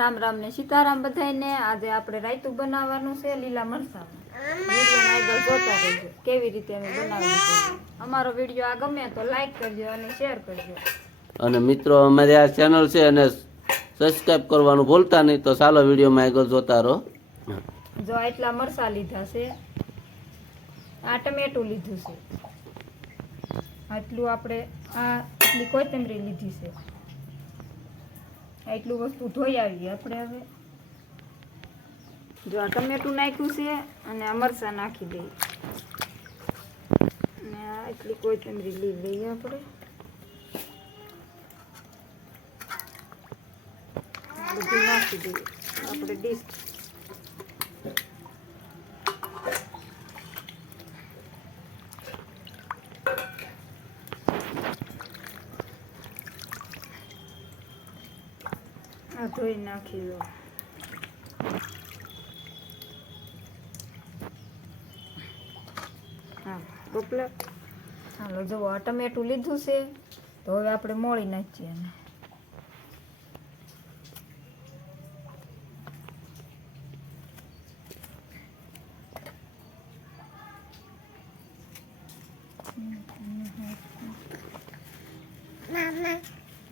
રામ રામ ને સીતારામ બધાયને. આજે આપણે રાયતું બનાવવાનું છે લીલા મરચાંનું. આગળ જોતા રહેજો. કેવી રીતે અમે બનાવીએ છીએ. અમારો વીડિયો આ ગમે તો લાઈક કરજો અને શેર કરજો. અને મિત્રો અમારી આ ચેનલ છે અને સબસ્ક્રાઈબ કરવાનું ભૂલતા નહીં તો ચાલો વિડીયોમાં આગળ જોતા રહો. જો આટલા મરચાં લીધા છે. આ ટમેટું લીધું છે. આટલું આપણે આ આટલી કોથમરી લીધી છે. આટલું વસ્તુ ધોઈ આવીએ આપણે હવે. જો આ ટમેટું નાખ્યું છે અને આ મરચાં નાખી દઈએ. અને આ કોઈ કોથમરી લઈ લઈએ આપણે. બધું નાખી દઈએ. આપણે ડીશ ધોઈ નાખી દો. હા બપલે હાલો જુઓ આ ટમેટું લીધું છે તો હવે આપણે મોળી નાખીએ એને.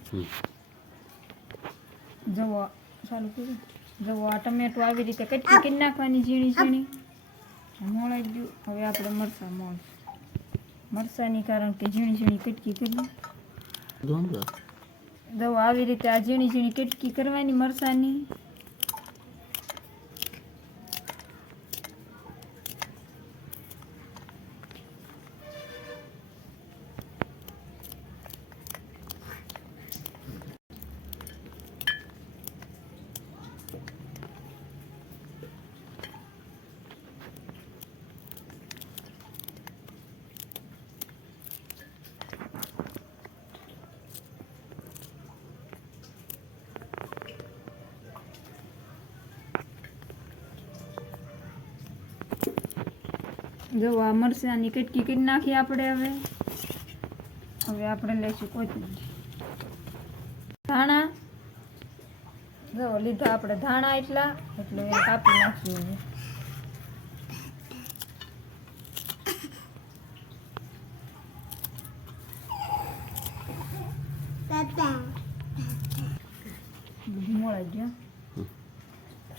હમ. જવો. ચાલુ કર્યું જવો આ ટમેટું આવી રીતે કટકી કરી નાખવાની ઝીણી ઝીણી. મોળાઈ ગયું. હવે આપણે મરચાં મોળ મરચાંની કારણ કે ઝીણી ઝીણી કટકી કરી. દવા આવી રીતે આ ઝીણી ઝીણી કટકી કરવાની મરચાંની. જો આ મરચાંની કટકી કરી નાખી આપણે હવે. હવે આપણે લઈશું કોથમીર. ધાણા. જો લીધા આપણે ધાણા એટલા એટલે કાપી નાખીએ હવે. બધું મોળાઈ ગયા.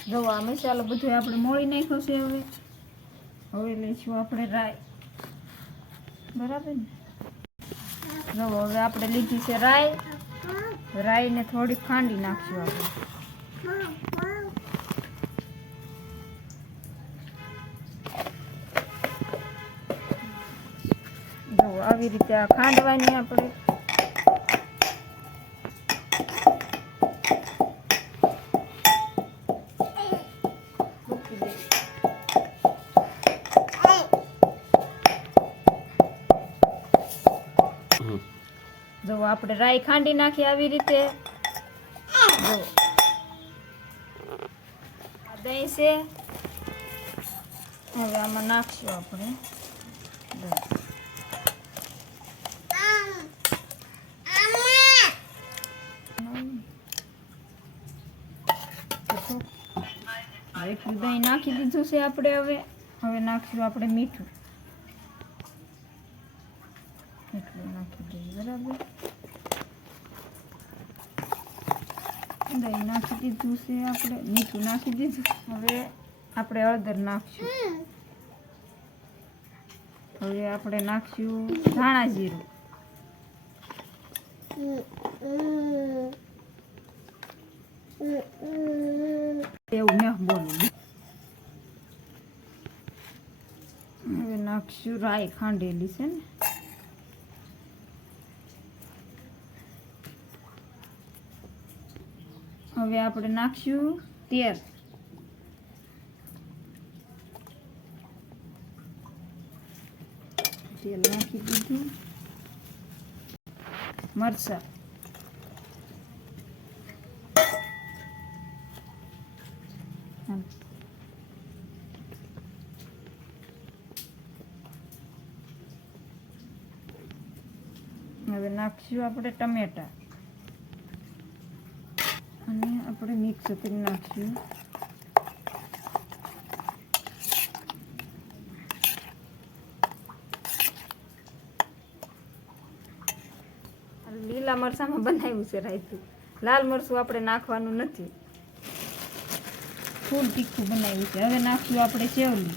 જો આ મસાલો બધું આપણે મોળી નાખ્યો છે હવે. હવે લઈશું આપણે રાઈ. બરાબર ને? જો હવે આપણે લીધી છે રાઈ. રાઈને થોડી ખાંડી નાખશું આપણે. આવી રીતે આ ખાંડવાની આપણે જો આપણે રાઈ ખાંડી નાખી આવી રીતે. જો. દહીં છે. હવે આમાં નાખશું આપણે. દહીં નાખી દીધું છે આપણે હવે. હવે નાખશું આપણે મીઠું. એટલું નાખી દઈએ બરાબર દહીં નાખી દીધું છે આપણે મીઠું નાખી દીધું હવે આપણે હળદર નાખશું હવે આપણે નાખશું ધાણા જીરું એવું મેં બોલું હવે નાખશું રાઈ ખાંડેલી છે ને. હવે આપણે નાખશું તેલ. તેલ નાખી દીધું. મરચા. હવે નાખશું આપણે ટમેટા અને આપણે મિક્સ કરી નાખીએ લીલા મરચાંમાં બનાવ્યું છે રાયતું. લાલ મરચું આપણે નાખવાનું નથી. ફૂલ તીખું બનાવ્યું છે. હવે નાખ્યું આપણે સેવલી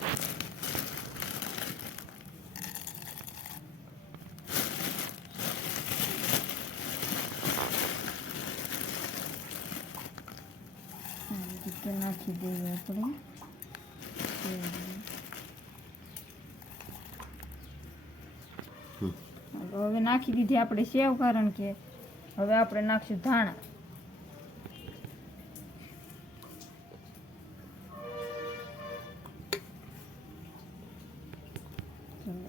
રીતે નાખી દઈએ આપણે હવે નાખી દીધી આપણે સેવ કારણ કે હવે આપણે નાખશું ધાણા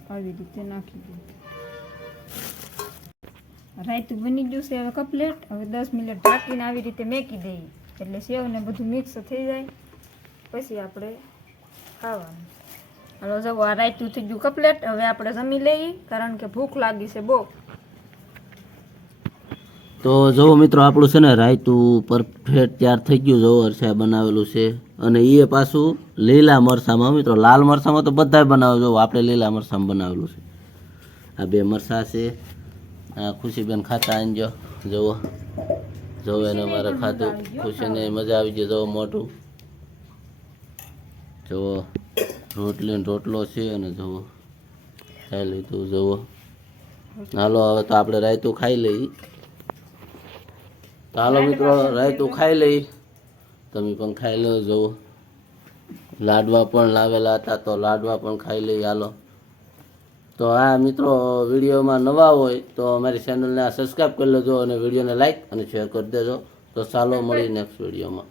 આવી રીતે નાખી દઈએ રાયતું બની ગયું છે હવે કપલેટ હવે દસ મિનિટ ઢાંકીને આવી રીતે મેકી દઈએ એટલે સેવ ને બધું મિક્સ થઈ જાય. પછી આપણે ખાવાનું. હલો, જો આ રાયતું થઈ ગયું કપલેટ હવે આપણે જમી લઈએ, કારણ કે ભૂખ લાગી છે બહુ. તો જુઓ મિત્રો, આપણું છે ને રાયતું પરફેક્ટ તૈયાર થઈ ગયું જુઓ અરસા બનાવેલું છે. અને એ પાછું લીલા મરસામાં મિત્રો, લાલ મરસામાં તો બધાય બનાવે જવું આપણે લીલા મરસામાં બનાવેલું છે. આ બે મરસા છે. આ ખુશીબેન ખાતા આનજો જુઓ જુઓ એને મારે ખાધું ખુશીને મજા આવી ગઈ. જવો મોટું જુઓ રોટલી રોટલો છે અને જુઓ ખાઈ લીધું. જુઓ હાલો, હવે તો આપણે રાયતું ખાઈ લઈ તો હાલો મિત્રો, રાયતું ખાઈ લઈ તમે પણ ખાઈ લો જુઓ લાડવા પણ લાવેલા હતા, તો લાડવા પણ ખાઈ લઈ હાલો. તો આ મિત્રો વિડીયોમાં નવા હોય તો અમારી ચેનલને સબસ્ક્રાઈબ કરી લેજો અને વિડીયોને લાઈક અને શેર કરી દેજો. તો ચાલો મળી નેક્સ્ટ વિડીયોમાં.